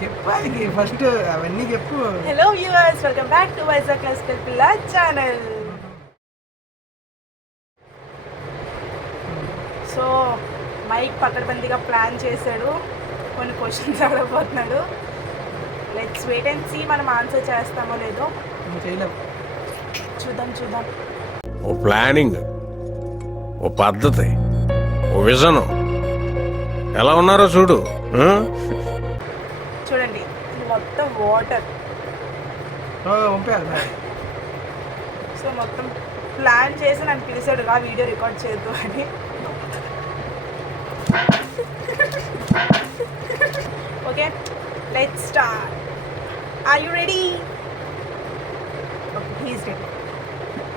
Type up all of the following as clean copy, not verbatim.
చెప్పాలి ఫస్ట్ అవన్నీ చెప్పు. Hello viewers, welcome back to Vizag classical పిల్ల ఛానల్. సో మైక్ పకడ్బందీగా ప్లాన్ చేశాడు, కొన్ని క్వశ్చన్స్ అడగబోతున్నాడు. లెట్స్ వెయిట్ అండ్ సీ మనం ఆన్సర్ చేస్తామో లేదో. చేయలేము, చూద్దాం. ఓ ప్లానింగ్, ఓ పద్ధతి, ఓ విజను ఎలా ఉన్నారో చూడు. చూడండి, ఇది మొత్తం వాటర్. పంపారు. సో మొత్తం ప్లాన్ చేసి నన్ను పిలిచాడు ఆ వీడియో రికార్డ్ చేయొద్దు అని. Okay, let's start. Are you ready? Okay, he is ready.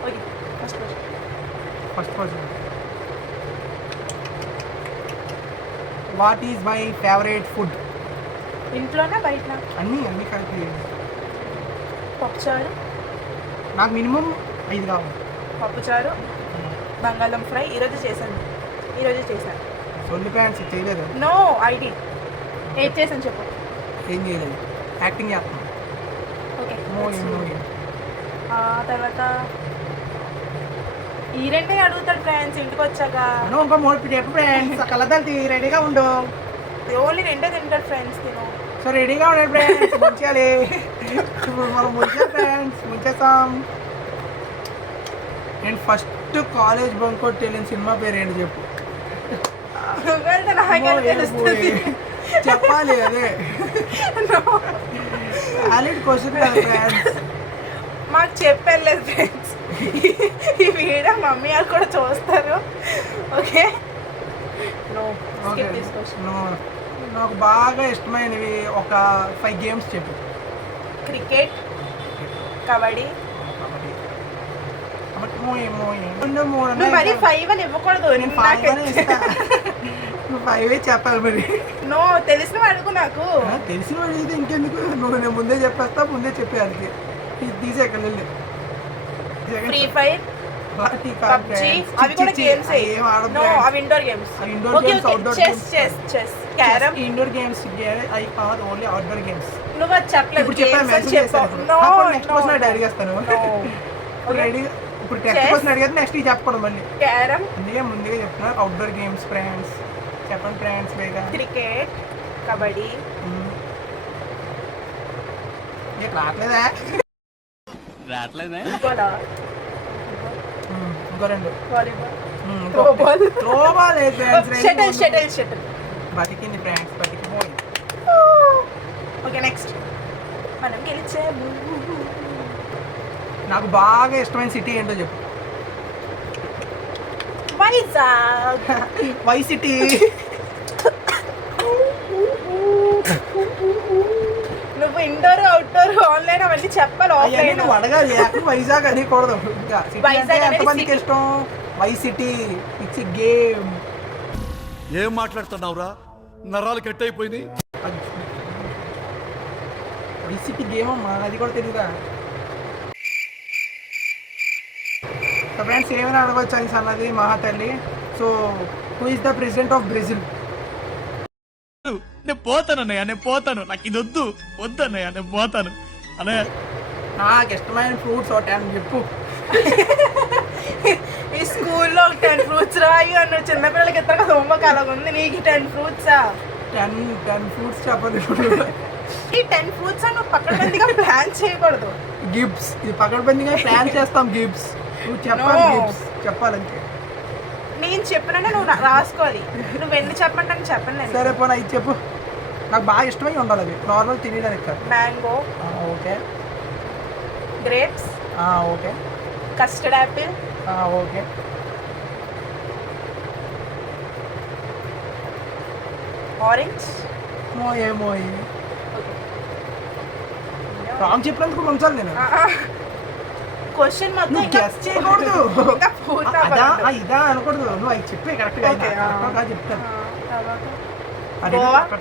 Okay, first question, what is my favourite food? ఇంట్లోనా బయటనా? అన్నీ కలిపి. పప్పుచారు. నాకు మినిమం 5 కావాలి. పప్పుచారు, బంగాళం ఫ్రై. ఈరోజు చేశాను. సొల్లి ప్యాంట్స్ చేయలేదు. No idea. ఏం చేశాను చెప్పు. ఏం చేయలేదు, యాక్టింగ్ చేస్తాను. ఓకే, మోయి తర్వాత ఈ రెండే అడుగుతాడు ఫ్రెండ్స్ ఇంటికి వచ్చాక. ఇంకో మోడి చెప్పు ఫ్రెండ్స్, కలదాలి రెడీగా ఉండు. ఓన్లీ రెండే తింటాడు ఫ్రెండ్స్. తిను. సో రెడీగా ఉండండి ఫ్రెండ్స్, ముంచాలి. ఇప్పుడు మనం ముంచేస్తాం. నేను ఫస్ట్ కాలేజ్ బంక్ కొట్టి వెళ్ళిన సినిమా పేరు ఏంటి చెప్పు. చెప్పాలి, అదే వ్యాలిడ్ క్వశ్చన్ కదా ఫ్రెండ్స్. మాకు చెప్పలేదు ఫ్రెండ్స్, ఈ వీడియో మమ్మీ వాళ్ళు కూడా చూస్తారు. ఓకే, నాకు బాగా ఇష్టమైనవి ఒక 5 గేమ్స్ చెప్పు. క్రికెట్, కబడ్డీ. మరి 5 అని ఇవ్వకూడదు. నువ్వు 5 చెప్పాలి మరి. నో, తెలిసిన అడుగు. నాకు తెలిసిన అడిగితే ఇంకెందుకు, నేను ముందే చెప్పేస్తా, ముందే చెప్పేయాలి. తీసే ఎక్కడ ఫ్రీ ఫైర్, పబ్జీ, అవి కూడా గేమ్స్. నో, అవి indoor games. Chess, carrom. Indoor games అవి కాదు, ఓన్లీ అవుట్డోర్ గేమ్స్. నువ్వు అది చెప్పలేదు. నెక్స్ట్ క్వశ్చన్ అడిగేస్తాను. ఇప్పుడు టెక్స్ట్ క్వశ్చన్ అడిగితే నెక్స్ట్ చెప్పకూడదు మళ్ళీ. క్యారమ్. అందుకే ముందుగా చెప్తున్నా అవుట్డోర్ గేమ్స్ ఫ్రెండ్స్. చెప్పండి ఫ్రెండ్స్ వేగా. క్రికెట్, కబడ్డీ. రావట్లేదా? ఇంకో 2. వాలీబాల్. షటిల్. బతికింది ఫ్రెండ్స్, బతికిపోయి. Okay, next. మనం గెలిచాము. నాకు బాగా ఇష్టమైన సిటీ ఏంటో చెప్పు. వైజాగ్. Why city. నువ్వు ఇండోర్, అవుట్డోర్, ఆన్లైన్ అవన్నీ చెప్పాలి. ఆఫ్లైన్ నువ్వు అడగాలి. వైజాగ్ అనకూడదు. ఎంతమందికి ఇష్టం why city? It's a game. ఏం మాట్లాడుతున్నావురా, నరాలు కట్ అయిపోయింది. వై సిటీ గేమ్ అమ్మా, అది కూడా తెలియదా? ఫ్రెండ్స్, ఏమైనా అడగవచ్చు అని అన్నది మహాతల్లి. So who is the president of Brazil? నేను పోతాను. నాకు ఇది వద్దు అన్నయ్య, నేను పోతాను అన్నయ్య. నాకు ఇష్టమైన ఫ్రూట్స్ ఒక 10 చెప్పు. ఈ స్కూల్లో 10 ఫ్రూట్స్ రాయి అన్న చిన్నపిల్లలకి ఇద్దరు కదా హోంవర్క్ అలాగ ఉంది. నీకు 10 ఫ్రూట్సా? 10 ఫ్రూట్స్ చెప్పదు. ఈ 10 ఫ్రూట్స్ నువ్వు పక్కన ప్లాన్ చేయకూడదు. గిఫ్ట్స్, ఇది పకడ్బందీగా ప్లాన్ చేస్తాం. గిఫ్ట్స్ నువ్వు చెప్పాలి. గిఫ్ట్స్ చెప్పాలంటే నేను చెప్పినట్టే నువ్వు రాసుకోవాలి. నువ్వు ఎన్ని చెప్పంటాను చెప్పండి. సరే పోనా, ఇది చెప్పు. నాకు బాగా ఇష్టమై ఉండాలి అది, నార్మల్ తినడానికి కాదు. Mango. Okay. Grapes. Okay. Custard Apple. Okay. Orange. ఏమో రాంగ్ చెప్పినందుకు ఉంచాలి నేను. క్వశ్చన్ మొత్తం గెస్ చేయకూడదు. ఇదా అనకూడదు. నువ్వు అవి చెప్పే కరెక్ట్గా చెప్తాను.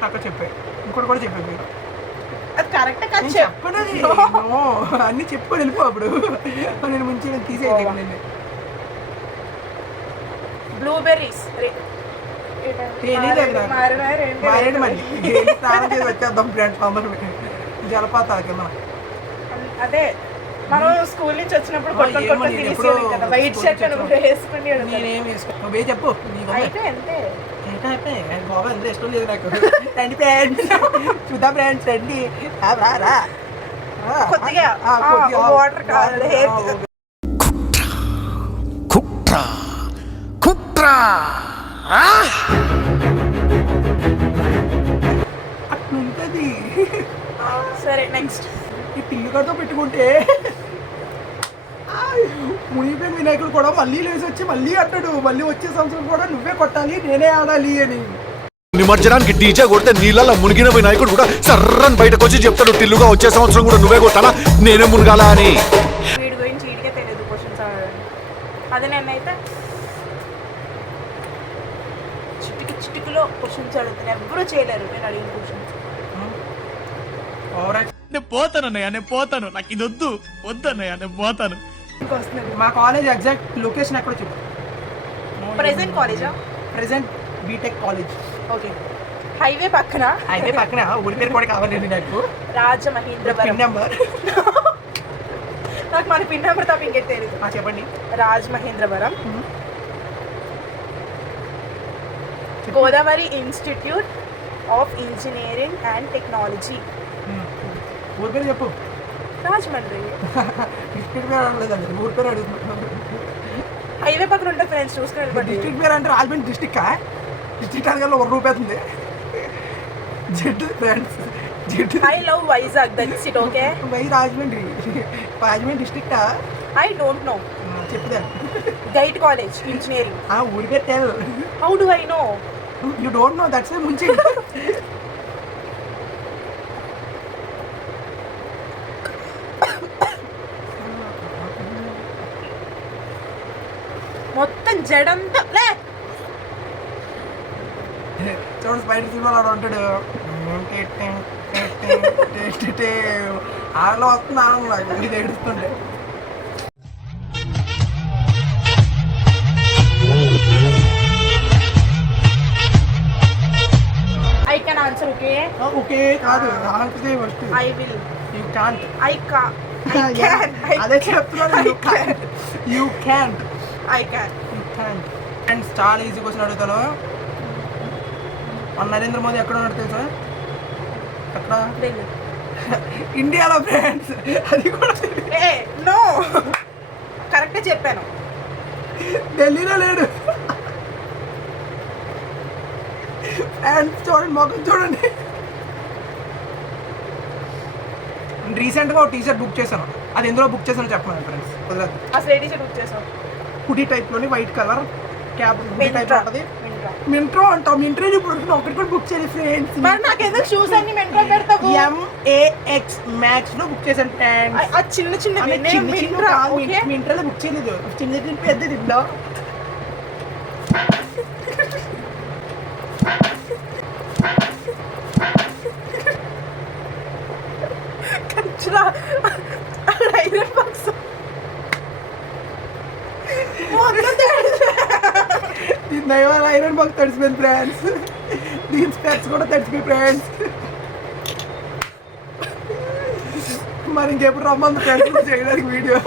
అక్కడ చెప్పే ఇంకోటి కూడా చెప్పే మీరు. అది కరెక్ట్ చెప్పనది. అన్ని చెప్పుకొని వెళ్ళిపో. అప్పుడు నేను ముంచి తీసేది. బ్లూబెర్రీస్. తెలియలేదు మారినారు మారేడు మళ్ళీ డైలీ స్నానం చేసి వచ్చేద్దాం ఫ్రెండ్స్ అందరూ జలపాతాలకి మనం. అదే మనం స్కూల్ నుంచి వచ్చినప్పుడు కొట్టుకొని తీసేది కదా వైట్ షర్ట్ నువ్వు వేసుకుని నేనేం వేసుకో నువ్వే చెప్పు అయితే అంతే బాబా ఎంత ఇష్టం లేదు నాకు. రండి ఫ్రెండ్స్ చూద్దాం ఫ్రెండ్స్ రండి రా రా కొద్దిగా వాటర్ కావాలి కుట్రా కుట్రా అట్లుంటది. సరే నెక్స్ట్ ఈ టిల్లుగడతో పెట్టుకుంటే మునిగిపోయిన వినాయకుడు కూడా మళ్ళీ లేచి వచ్చి మళ్ళీ అంటాడు మళ్ళీ వచ్చే సంవత్సరం కూడా నువ్వే కొట్టాలి నేనే ఆడాలి అని. నిమజ్జనానికి డీజే కొడితే నీళ్ళలో మునిగిన వినాయకుడు కూడా సర్రని బయటకు వచ్చి చెప్తాడు టిల్లుగా వచ్చే సంవత్సరం కూడా నువ్వే కొట్టాలా నేనే మునగాల అని. వీడి గురించి వీడికే తెలియదు క్వశ్చన్స్ అడగండి. అది నేనైతే చిటికలో క్వశ్చన్స్ అడుగుతాను ఎవరు చేయలేరు నేను అడిగిన క్వశ్చన్స్. నేను పోతాను అన్నయ్య నేను పోతాను నాకు ఇది వద్దు వద్దన్నయ్య నేను పోతాను. మా కాలేజ్ ఎగ్జాక్ట్ లొకేషన్ ఎక్కడో చెప్పు. ప్రెసెంట్ కాలేజా? Present BTech college. Okay highway పక్కన అయితే పక్కన ఊరి పేరు కూడా కావాలండి నాకు. రాజమహేంద్రవరం పిన్ నెంబర్ నాకు మన పిన్ నెంబర్ తప్ప ఇంకేం తెలియదు. చెప్పండి. Rajamahendravaram Godavari institute of engineering and technology ఊరి పేరు చెప్పు. రాజమండ్రి. డిస్ట్రిక్ట్ పేరు అనలేదండి ఊరి పేరు అడుగుతున్నాను. హైవే పక్కన ఉంటే ఫ్రెండ్స్ చూసుకుని డిస్ట్రిక్ట్ పేరు అంటే రాజమండ్రి డిస్ట్రిక్ట్ డిస్ట్రిక్ట్ అనగా ₹1 అవుతుంది. Z friends Z. I love Vizag that's it okay. Why Rajahmundry Rajahmundry డిస్ట్రిక్టా? I don't know. చెప్పుదాను. Guide college engineering. ఊరి పేరు tell. How do I know? You don't know that's ముంచి. మొత్తం జడంతా లే చూడండి స్పైడర్ సినిమాలో ఆడ ఉంటాడు ఆడలో వస్తుంది ఆనందం నాకు ఇది ఏడుస్తుండే. I can answer okay. Okay కాదు answer first. I will. You can't. I can. అదే చెప్తున్నాను. You can't. You can. I can. You can. Friends చాలా ఈజీ క్వశ్చన్ అడుగుతాను. మన నరేంద్ర మోదీ ఎక్కడ ఉన్నాడు తెలుసా? ఎక్కడ? ఇండియాలో ఫ్రెండ్స్. అది కూడా నో కరెక్టే చెప్పాను. ఢిల్లీలో లేడు. ఫ్రెండ్స్ చూడండి మొక్కలు చూడండి. రీసెంట్గా ఒక టీషర్ట్ బుక్ చేశాను. అది ఎందులో బుక్ చేశానో చెప్పమని ఫ్రెండ్స్ వదలద్దు. అసలు ఏ టీషర్ట్ బుక్ చేసావు? హుడీ టైప్లోని white colour cap hoodie type ఉంటుంది. మింట్రో అంటావు. మింట్రో ఇప్పుడు ఒకటి కూడా బుక్ చేయాలి ఫ్రెండ్స్. మరి నాకు ఎందుకు షూస్ అన్ని మింట్రో పెడతావు? MAX మ్యాక్స్ లో బుక్ చేశాను ఫ్రెండ్స్. ఆ చిన్న చిన్న మింట్రోలో బుక్ చేయలేదు. చిన్న చిన్న పెద్దది ఇంట్లో ఐరన్ బాక్స్ ఐరన్ బాక్స్ తడిసిపోయింది ఫ్రెండ్స్. దీని స్పెట్స్ కూడా తడిసిపోయి ఫ్రెండ్స్. మరి ఇంకెప్పుడు రమ్మంది ఫ్రెండ్స్ చేయడానికి video.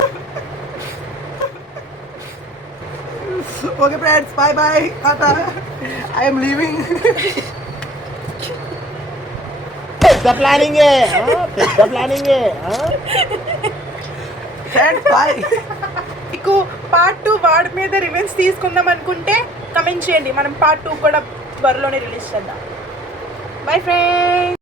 Okay friends bye bye tata. I'm leaving. పెద్ద ప్లానింగ్ ఫ్రెండ్స్ బాయ్. మీకు పార్ట్ 2 వాడి మీద రివెంజ్ తీసుకుందాం అనుకుంటే కమెంట్ చేయండి. మనం పార్ట్ 2 కూడా త్వరలోనే రిలీజ్ చేద్దాం. Bye friends.